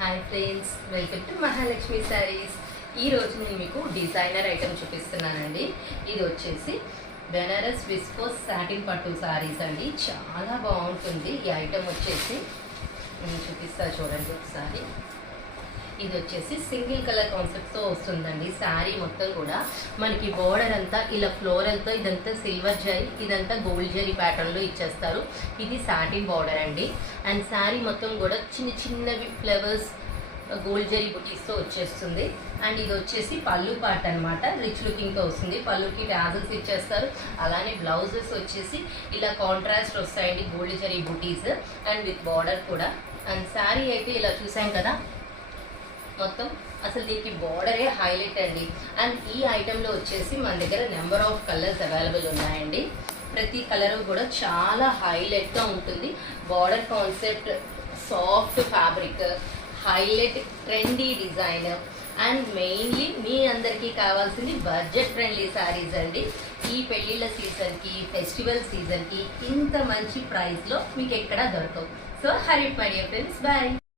Hi friends, welcome to Mahalakshmi saris. ఈరోజు నేను మీకు డిజైనర్ ఐటమ్ చూపిస్తున్నానండి. ఇది వచ్చేసి బెనారస్ విస్కోస్ సాటిన్ పట్టు శారీస్ అండి. చాలా బాగుంటుంది ఈ ఐటమ్ వచ్చేసి. నేను చూపిస్తా చూడండి ఒకసారి. ఇది వచ్చేసి సింగిల్ కలర్ కాన్సెప్ట్తో వస్తుందండి. శారీ మొత్తం కూడా మనకి బోర్డర్ అంతా ఇలా ఫ్లోరల్తో, ఇదంతా సిల్వర్ జరీ, ఇదంతా గోల్డ్ జరీ ప్యాటర్న్లో ఇచ్చేస్తారు. ఇది సాటిన్ బార్డర్ అండి. అండ్ శారీ మొత్తం కూడా చిన్న చిన్నవి ఫ్లవర్స్ గోల్డ్ జరీ బుటీస్తో వచ్చేస్తుంది. అండ్ ఇది వచ్చేసి పళ్ళు పార్ట్ అనమాట. రిచ్ లుకింగ్తో వస్తుంది. పళ్ళుకి టాజల్స్ ఇచ్చేస్తారు. అలానే బ్లౌజెస్ వచ్చేసి ఇలా కాంట్రాస్ట్ వస్తాయండి, gold zari buttis and with border కూడా. అండ్ శారీ అయితే ఇలా చూసాం కదా, మొత్తం అసలు దీనికి బార్డరే హైలైట్ అండి. అండ్ ఈ ఐటెంలో వచ్చేసి మన దగ్గర నెంబర్ ఆఫ్ కలర్స్ అవైలబుల్ ఉన్నాయండి. ప్రతి కలర్ కూడా చాలా హైలైట్గా ఉంటుంది. Border concept, soft fabric, highlight trendy design and mainly మీ అందరికీ కావాల్సింది బడ్జెట్ ఫ్రెండ్లీ శారీస్ అండి. ఈ పెళ్ళిళ్ళ సీజన్కి, ఫెస్టివల్ సీజన్కి ఇంత మంచి ప్రైస్లో మీకు ఎక్కడా దొరకవు. So Hari my dear friends, bye.